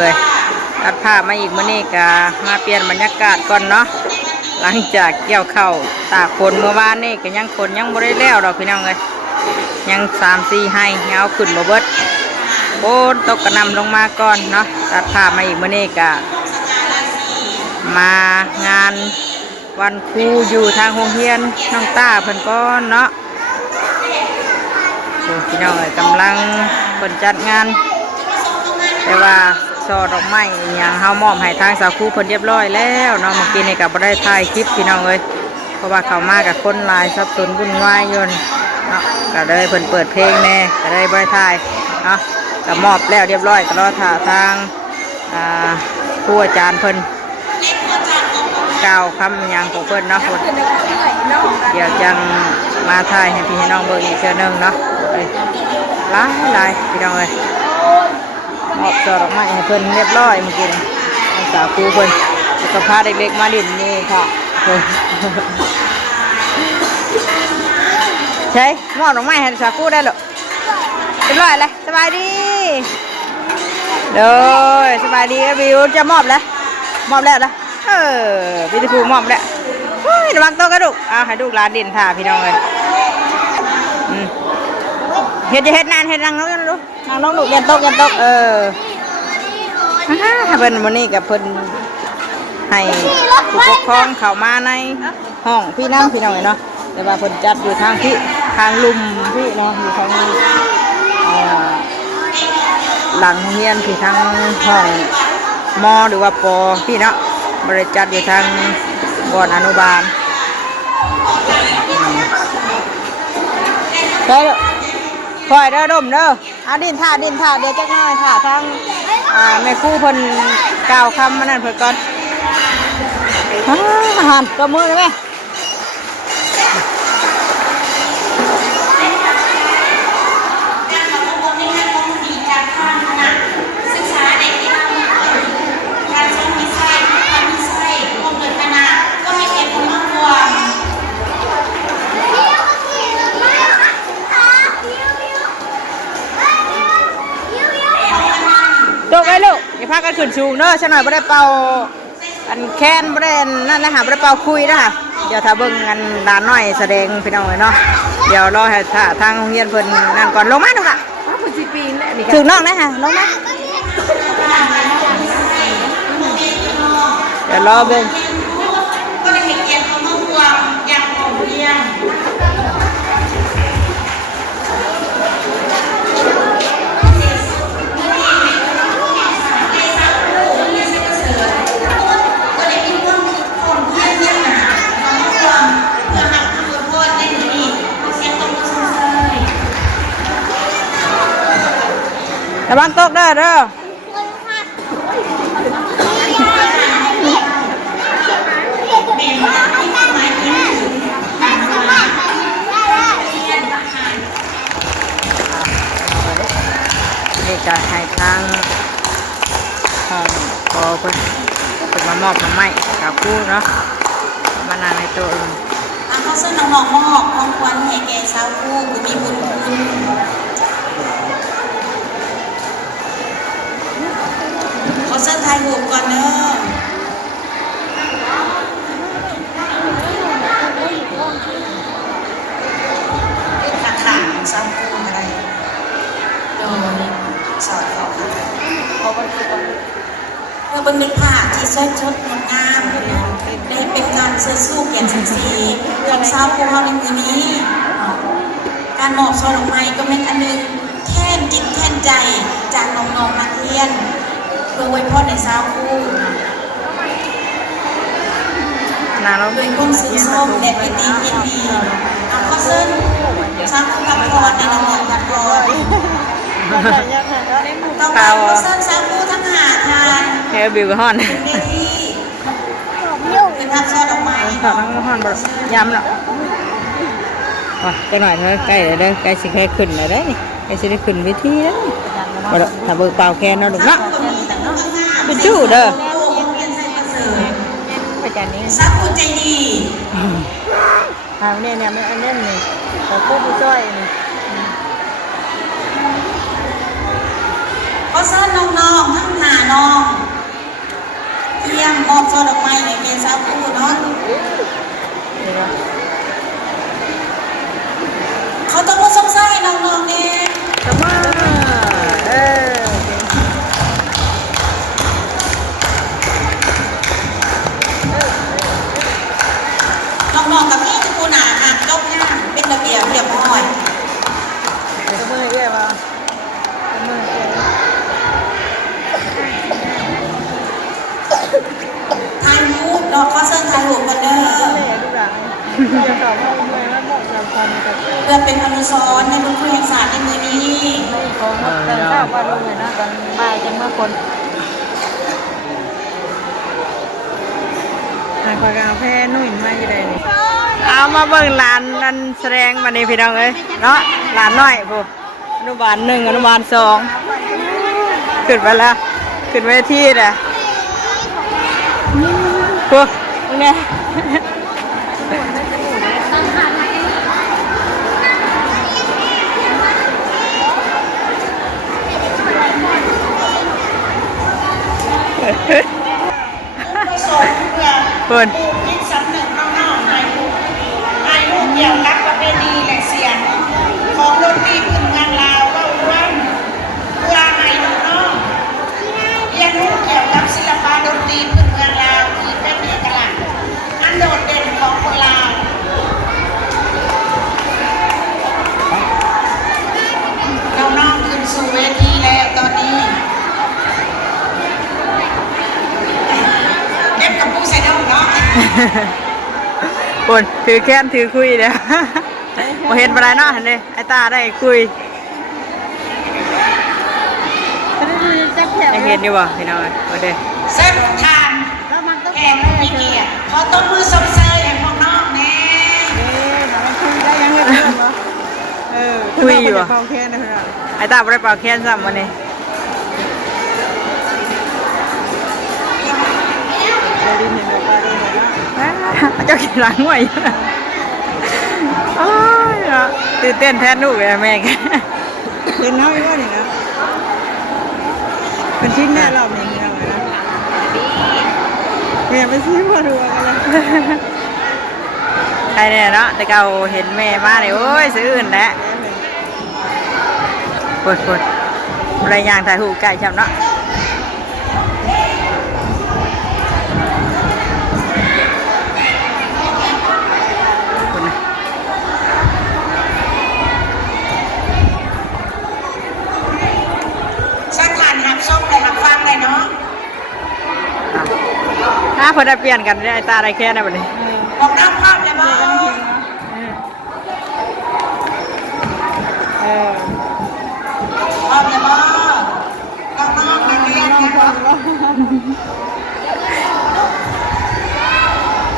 เลยตัดภาพมาอีกมื้อนี้ก็มาเปลี่ยนบรรยากาศก่อนเนาะหลังจากเกี่ยวข้าวตากฝนเมื่อวานนี่ก็ยังฝนยังบ่ได้แล้วดอกพี่น้องเลยยัง3-4ให้เอาขึ้นบ่เบิดโอ้ตกกระนำลงมาก่อนเนาะตัดภาพมาอีกมื้อนี้ก็มางานวันครูอยู่ทางโรงเรียนน้องต้าเพิ่นก่อนเนาะพี่น้องกำลังเพิ่นจัดงานแต่ว่าช่อดอกไม้อย่างเฮามอบให้ทางสาวครูเพิ่นเรียบร้อยแล้วเนาะเมื่อกี้นี่ก็บ่ได้ถ่ายคลิปพี่น้องเลยเพราะว่าเข้ามากับคนหลายสับสนวุ่นวายอยู่เนาะก็เลยเพิ่นเปิดเพลงแน่ก็เลยบ่ได้ถ่ายเนาะก็มอบแล้วเรียบร้อยก็รอท่าทางครูอาจารย์เพิ่นกล่าวคำอย่างของเพิ่นเนาะเดี๋ยวจังมาถ่ายให้พี่ให้น้องเบิ่งอีกเทื่อนึงเนาะหลายพี่น้องเลยมอบช่อดอกไม้ให้เพิ่นเรียบร้อยเมื่อกี้นี่สาวครูเพิ่นแล้วก็พาเด็กๆมาดินนี่ค่ะใช่มอบดอกไม้ให้สาวครูได้หรอเรียบร้อยเลยสบายดีเด้อสบายดีบิวจะมอบแล้วนะพี่ตะพูมอบแล้วระวังโต๊ะกระดูกให้ดูร้านดินท่าพี่น้องเลยเฮ็ดนานเฮ็ดนั่งน้องดูนั่งน้องดูเรียนโต๊ะถ้าเพิ่นวันนี้กับเพิ่นให้ผู้ปกครองเข้ามาในห้องพี่นั่งพี่น้องเนาะแต่ว่าเพิ่นจัดอยู่ทางพี่ทางลุมพี่เนาะอยู่ทางหลังโรงเรียนที่ทางห้องมอหรือว่าปอพี่เนาะบริจัดอยู่ทางบ่อนอนุบาลใช่คอยเด้อดมเด้อดินท่าเดี๋ยวจักหน่อยท่าทางแม่ครูเพิ่นกล่าวคำมานั่นเพิ่นก่อนหันตัวมือเลยไหมโดดไปลูกอย่าพากันขึ้นสูงเด้อฉันหน่อยไม่ได้เป่าอันแค้นไม่ได้นั่นนะฮะไม่ได้เป่าคุยนะฮะเดี๋ยวถ้าเบิ่งงานด่านน้อยแสดงพี่น้องเลยเนาะเดี๋ยวรอให้ทางโรงเรียนเพิ่นนั่นก่อนลงมาดูค่ะถึงน้องนะฮะลงมาเดี๋ยวรอเบิ่งระวังตกเด้อนี่จะให้ทางห้องพอเพิ่นมามอบมาไม้กับครูเนาะมานั่งในโต๊ะเขาซึ่งน้องๆมอบของควรให้แก่สาวครูผู้มีบุญคุณขอเส้นทายหูก่อนเนอะขาสาวครูอะไรโดยสอนเขาค่ะเพื่อบรรลุภาพที่สวยงดงามได้เป็นการเสื้อสู้เกียรติศักดิ์ศรีของสาวครูเราในมือนี้การมอบช่อดอกไม้ก็เป็นอันหนึ่งแทนจิตแทนใจจากน้องๆนักเรียนเพื่อไว้พรในสาวครูโดยคนซื้อส้มและเป็นดีเป็นดีเอาข้อเส้นสาวครูกับพรในน้องๆกับพรต้องไปข้อเส้นสาวครูทั้งหาทานแฮร์บิวฮอนเป็นทับช่อดอกไม้ทั้งฮอนบดย้ำเนาะใกล้หน่อยเถอะใกล้เลยเด้อใกล้สิแค่ขึ้นเลยได้นี่ใกล้สิได้ขึ้นวิธีแล้วบ่ดถ้าเบิกเปล่าแค่เนาะลูกเนาะเป็นชู้เด้ออาจารย์นี้สักคนใจดีทางนี้เนี่ยไม่อันนี้นี่แต่ผู้ช่วยนี่ขอ อเชิญน้องๆทั้งหาน้องเที่ยงมอบช่อดอกไม้ในเกษาคูเนาะเขาต้องมาสงสัยน้องๆเนี่ย สมาน้องๆกับพี่ทุกคนหักยกย่างเป็นระเบียบเรียบร้อย สมือเอี้ยมาสมือเอี้ย ถ่ายรูปน้องเขาเชิญถ่ายรูปกันเด้อ ดูหลังจะตอบว่าเมื่อแล้วบอกจำความกับ เพื่อเป็นอนุสรณ์ในบุญคุณแห่งศาสตร์ในมือนี้ ของตอนเช้าว่าลงเลยนะตอนบ่ายจะเมื่อคนปากกาแพ้นุ่ยมาอยู่เลยนี่เอามาเบิ่งหลานนั่นแสดงมาในพี่น้องเอ้ยเนาะหลานน้อยพวกอนุบาล1อนุบาล2ขึ้นไปแล้วขึ้นเวทีเลยพวกนี่เปิด คิดสำนึกน้องๆในลูกเกี่ยวกับประเพณีและเสียงของดนตรีพื้นเมืองลาวเว้าร่วมเพื่อให้น้องๆเรียนรู้เกี่ยวกับศิลปะดนตรีพื้นเมืองลาวที่เป็นเอกลักษณ์อันโดดเด่นของคนลาวน้องๆขึ้นสู่เวทีแล้วตอนนี้เก็บกับผู้ใส่ดงเนาะ ปนถือแค้นถือคุยเดี๋ยวมาเห็นอะไรเนาะเห็นเลยไอ้ตาได้คุยได้เห็นดีบ่พี่น้องมาเด้ เส้นทางแห่งผู้มีเกียรติขอต้นมือสมเสยให้พวกน้องแน่ คุยอยู่ไอ้ตาไม่ได้เป่าแค้นซ้ำวันนี้เจ้าขี้หลังไหวโอ้ยตื่นเต้นแทนลูกเลยแม่แกเป็นน้อยว่านี่นะเป็นชิ้นแน่รอบนี้นะแม่ไปซื้อมาดูกันเลยใครเนี่ยเนาะแต่เก่าเห็นแม่มาเลยโอ้ยซื้ออื่นแล้วปวดอะไรอย่างถ่ายหูไก่ช่ำเนาะสักการหักส้มเลยหักฟังเลยเนาะ ถ้าพอได้เปลี่ยนกันได้ตาได้แค่ไหนแบบนี้ บอกน้ำภาพเลยบ้างภาพเลยบ้างน้องๆนักเรียนเนี่ย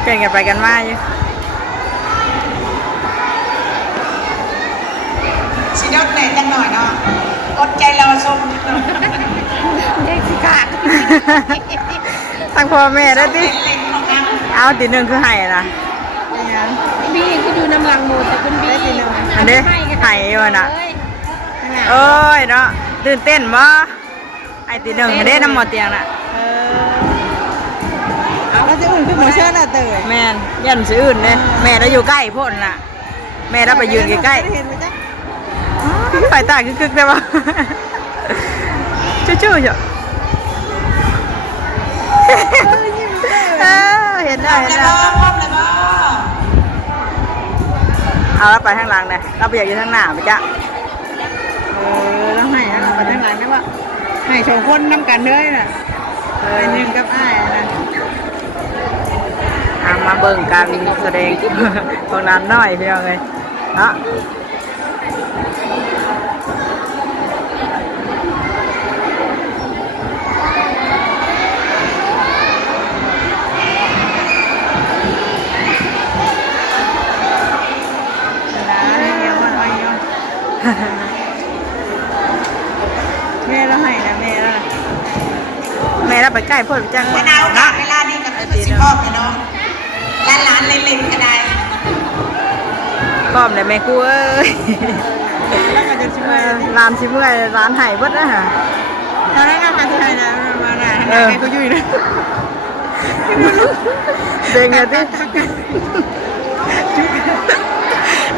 เปลี่ยนกันไปกันมาอยู่ สิยกไหนจังหน่อยเนาะอดใจรอชมเด็กสิขาด ทั้งพ่อแม่ได้ดิ เล่นของน้ำ เอาตีหนึ่งคือไห้นะ บีก็อยู่น้ำลังหมูแต่เป็นบี อันนี้ไห้อยู่น่ะโอ้ยเนาะตื่นเต้นบ่ไอ้ตีหนึ่งได้น้ำหมดเตียงน่ะ เราจะอุ่นขึ้นหมูเชื่อน่ะเต๋อ แม่นยันซื้ออื่นเลยแม่เราอยู่ใกล้พ่นน่ะแม่เราไปยืนใกล้ เห็นไหมจ๊ะ ๆไฟตาคึกๆได้ปะชู้ๆอยู่เห็นได้ ภาพเลยบ้างภาพเลยบ้าง เอาเราไปทางหลังเลยเราไปอยากอยู่ทางหน้าไปจ้ะ แล้วให้นะปัดทั้งหลังนะว่าให้สองคนน้ำกันเลยน่ะเป็นหนึ่งกับอ้ายนะ มาเบิ่งการแสดงของร้านน้อยพี่น้องเลยเนาะแม่เราให้นะแม่เรา แม่เราไปใกล้พ่นจัง เวลาโอกาสเวลานี้ก็คือสิบรอบเลยเนาะร้านเล่นๆก็ได้ พร้อมเลยแม่กูเอ้ย แล้วก็จะช่วย ร้านชิเมื่อยร้านไห่เบิดนะฮะ ตอนนั้นน่ะมาไทยนะมาหน้าให้กูยุ่ยนะ เด้งอะดิ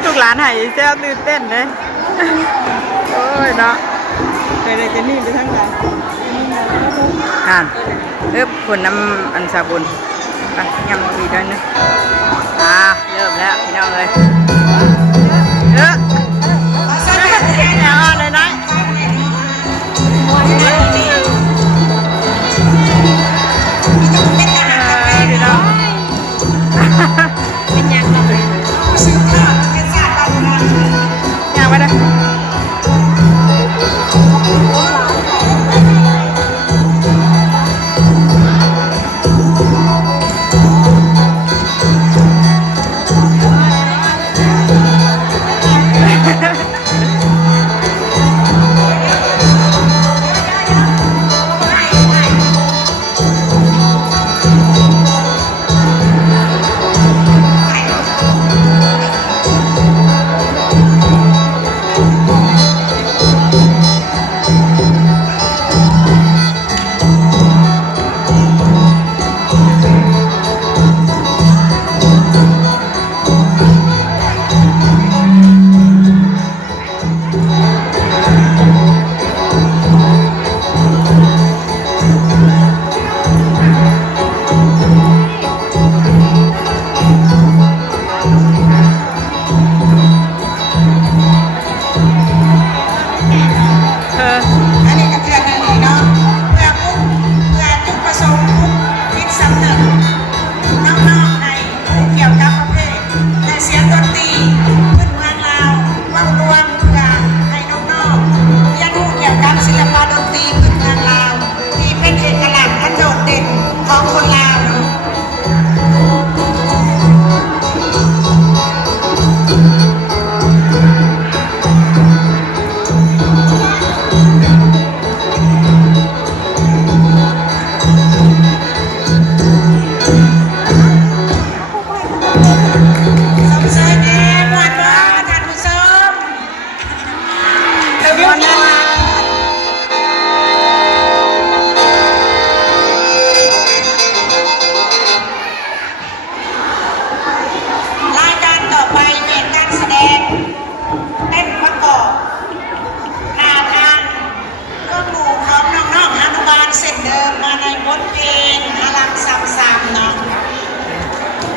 ลูกหลานหายแซ่บตื่นเต้นเลยโอ้ยเนาะ ไปเลยจะนี่ไปทั้งหลัง อ่านคนน้ำอันซาบุนไปยำทีด้วยนะเริ่มแล้วพี่น้องเลยเยอะเอาเลยนะพี่น้องเป็นยังไงยังไม่ได้อันนี้ก็เพื่อนนี่เนาะเพื่อจุดประสงค์คิดสำนึกน้องๆในเกี่ยวกับประเภทในเสียงดนตรีขึ้นเมืองลาวว่ารวมเพื่อให้น้องๆเรียนรู้เกี่ยวกับศิลปะดนตรีขึ้นเมืองลาวที่เป็นเอกลักษณ์อันโดดเด่นของคนลาวเนาะ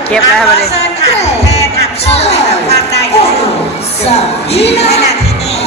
เก็บได้ปะเนี่ย เซิร์นหักแทนหักช่วยแบบภาคใดขนาดที่นี่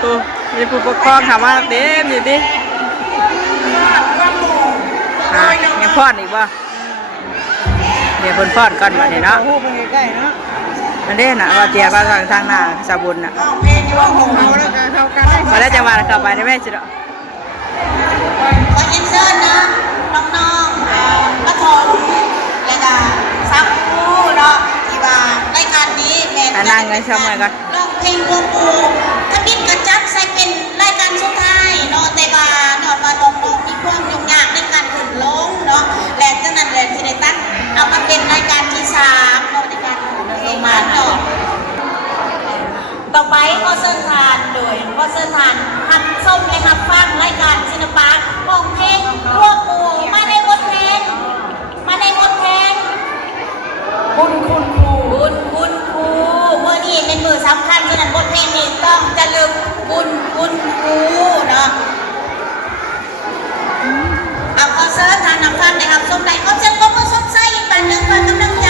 โอ้มีผู้ปกครองถามว่าเต็มอยู่ดิยังพอดอีกบ่เดี๋ยวเพิ่นพอดก่อนบัดนี้เนาะ โอ้โหเป็นใกล้ๆเนาะ อันนี้น่ะว่าเจียว่าทางหน้าสาบุญน่ะ เพลงที่ว่าหง เอาแล้วก็เข้ากันได้ มาแล้วจะมาเข้าไปได้แม่สิเนาะ ขอเอ็นเซิร์นะน้องๆก็ทองและก็ซับคูเนาะที่ว่ารายการนี้แม่ร้องเพลงวัวปูถ้าบิดกระจับใส่เป็นรายการสุดท้ายเนาะแต่ว่าเนาะว่าน้องๆมีความยุ่งยากในการขึ้นลงเนาะและจากนั้นเลยที่ได้ตั้งเอามาเป็นรายการที่3เนาะในการขึ้นลงมาเนาะต่อไปก็เชิญทานโดยก็เชิญทานหัดส้มและหัดฟังรายการศิลปะของเพลงวัวปูมาในบทเพลงบุญคุณครูเมื่อนี้เป็นมือสำคัญฉะนั้นบทเพลงนี้ต้องจะลึกบุญคุณครูเนาะเอาขอเชิญทานนำฟังนะครับส้มได้เขาจะก็มาส้มใส่อีกแบบหนึ่งเป็นกำลังใจ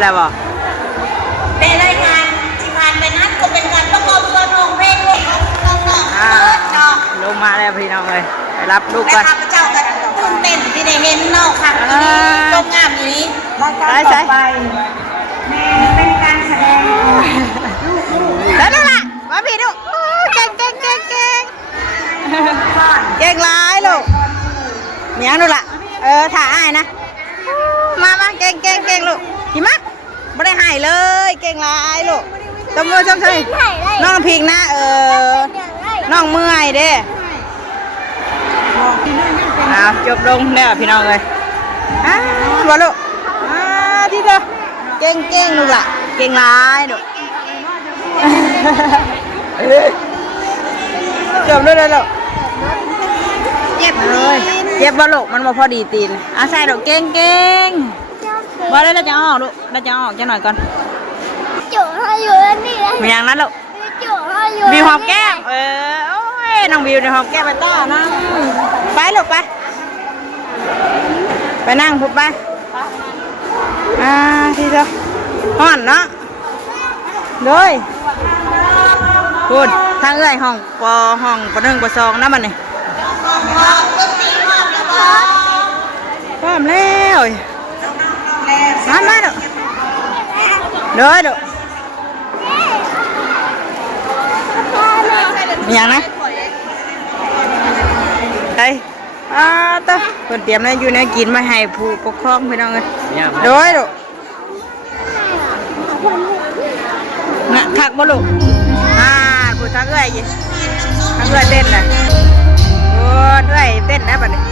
แล้วบ่ ในรายงานที่ผ่านไปนั้นก็เป็นการประกอบตัวน้องเพลงน้องๆเนาะ ลงมาแล้วพี่น้องเลยไปรับลูก และ ก่อน ข้าพเจ้าก็ตื่นเต้นที่ได้เห็นน้องครั้งนี้ตรงงามนี้รายการต่อไปเป็นการแสดง แล้วนั่นล่ะมาพี่ดูเก่งเก่งเก่งเก่งเก่งร้ายลูกเมียงดูล่ะถ่ายอ้ายนะมาเก่งเก่งเก่งลูกกี่มัดไม่ได้หายเลยเก่งร้ายลูกตบมือชมเชยน้องพิงนะน้องเมื่อยเด้เอาจบลงแล้วพี่น้องเลยบอลลูกที่เธอเก่งเก่งลูกล่ะเก่งร้ายลูกจบเลยลูกเจ็บเลยเจ็บบอลลูกมันมาพอดีตีนใส่ลูกเก่งเก่งบอลเลยเราจะออกลูกเราจะออกจะหน่อยก่อนจุให้อยู่นี่เลย มีอย่างนั้นลูก จุให้อยู่ มีหอมแก้มโอ้ยน้องวิวในหอมแก้มไปต้านะไปลูกไปนั่งพุบไปที่เธอห่อนเนาะเลยคุณทางเอ้ยห้องป.1 ป.2นะมันนี่พร้อมแล้วมาเด้อเด้อมีอย่างนะไปต่อคนเตรียมนะอยู่ในกินมาให้ผู้ปกครองพี่น้องเลยเด้อน่ะคักบ่ลูกผู้ทักเอ้ยทักเอ้ยเต้นเลยโอ้ด้วยเต้นได้ปะเนี่ย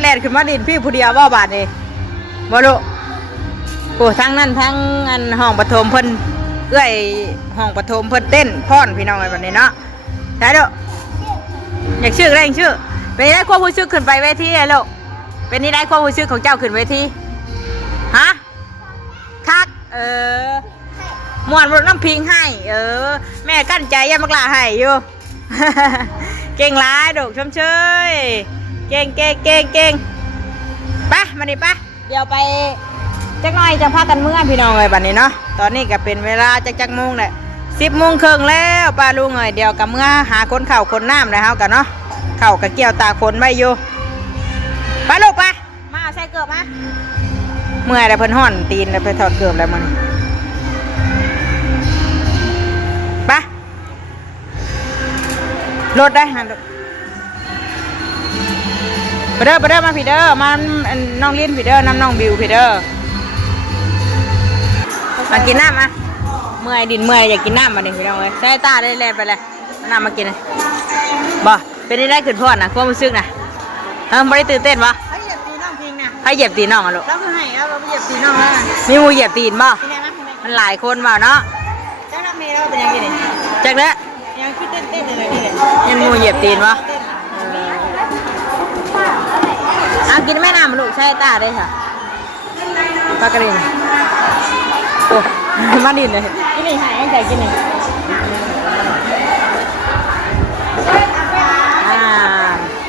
แล่นขึ้นมาดินพี่ผู้เดียวว่าบาทนี่บ่ลูกโอ้ทั้งนั้นทั้งอันห้องปฐมเพิ่นเอ้ยห้องปฐมเพิ่นเต้นพอนพี่น้องไอ้แบบนี้เนาะใช่เด้ออยากชื่ออะไรชื่อเป็นได้ความรู้สึกขึ้นไปเวทีเลยลูกเป็นนี่ได้ความรู้สึกของเจ้าขึ้นเวทีฮะคักมวนรถน้ำพิงให้แม่กั้นใจยังมักลาให้อยู่ เก่งร้ายดุชมเชยเก่งไปมาดิไปเดี๋ยวไปจักหน่อยจะพากันเมื่อพี่น้องเลยบัดนี้เนาะตอนนี้ก็เป็นเวลาจักโมงแหละ10:30แล้วป้าลุงเอ้ยเดี๋ยวกับเมื่อหาคนเข่าคนน้ำเลยเฮากันเนาะเข่ากับเกี่ยวตาคนไม่อยู่ไปลูกไปมาใส่เกือบมาเมื่อยแต่เพิ่นห่อนตีนแล้วไปถอดเกือบแล้วมันไปรถได้หันไปเด้อมาพี่เด้อมาน้องลิ้นพี่เด้อน้ำน้องบิวพี่เด้อมากินน้ำมาเมื่อยดินเมื่อยอยากกินน้ำมาหนึ่งพี่น้องเลยใส่ตาได้แล่นไปเลยน้ำมากินเลยบ่เป็นได้ขึ้นพอดนะความรู้สึกนะไม่ได้ตื่นเต้นบ่ให้เหยียบตีน้องพิงนะ ให้เหยียบตีน้องอ่ะลูก เราคือให้เราไปเหยียบตีน้องแล้ว มีมูเหยียบตีนบ่ ที่ไหนนะ มันหลายคนบ่เนาะ เจ้าหน้าเมย์เราเป็นยังไงเนี่ย จักแล้ว ยังคิดเต้นเลยนี่เลย ยังมูเหยียบตีนบ่กินแม่น้ำลูกใส่ตาได้ค่ะปลากระดิ่งโอ้มาดินเลยกินนี่หายยังใจกินนี่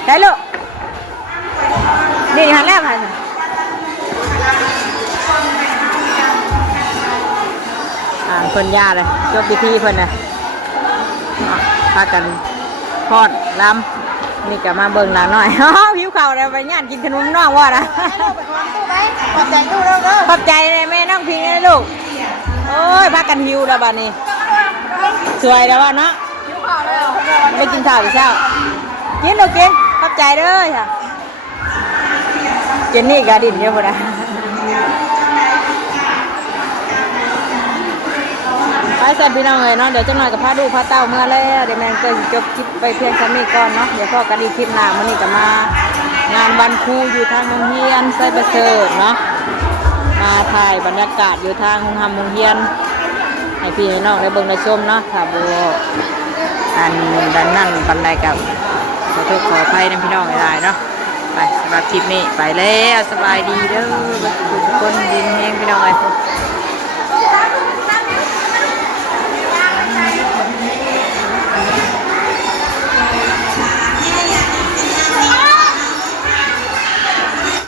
ได้ลูกนี่หันแล้วค่ะเพิ่นยาเลยจบพิธีเพิ่นนะพากันทอดล้ำนี่ก็มาเบิ่งหลานหน่อยผิวเข่าเลยไปย่านกินขนมน้องว่านะขอบใจตู้แล้วเด้อขอบใจแม่น้องพิงนะลูกโอ้ยพากันหิวแล้วบ้านนี้สวยแล้วว่าเนาะไม่ได้กินข้าวอีกเช้ากินลูกกินขอบใจเด้อค่ะเจนนี่กาดินเยอะหมดนะไปใส่พี่น้องเลยเนาะเดี๋ยวจะหน่อยกับพาดูพาเต้าเมื่อแล้วเดี๋ยวแม่ก็จบคลิปไปเพียงแค่นี้ก่อนเนาะเดี๋ยวพ่อกันดีคลิปหน้ามันนี่จะมางานวันครูอยู่ทางโรงเรียนไซเบอร์เซิร์เนาะมาถ่ายบรรยากาศอยู่ทางโรงเรียนให้พี่น้องได้เบิ่งได้ชมเนาะค่ะบัวอันดังนั่งบันไดกับขอโทษขออภัยนะพี่น้องหลายๆเนาะ ไปสำหรับคลิปนี้ไปแล้วสบายดีเด้อทุกคนดีแห้งพี่น้องเอ้ย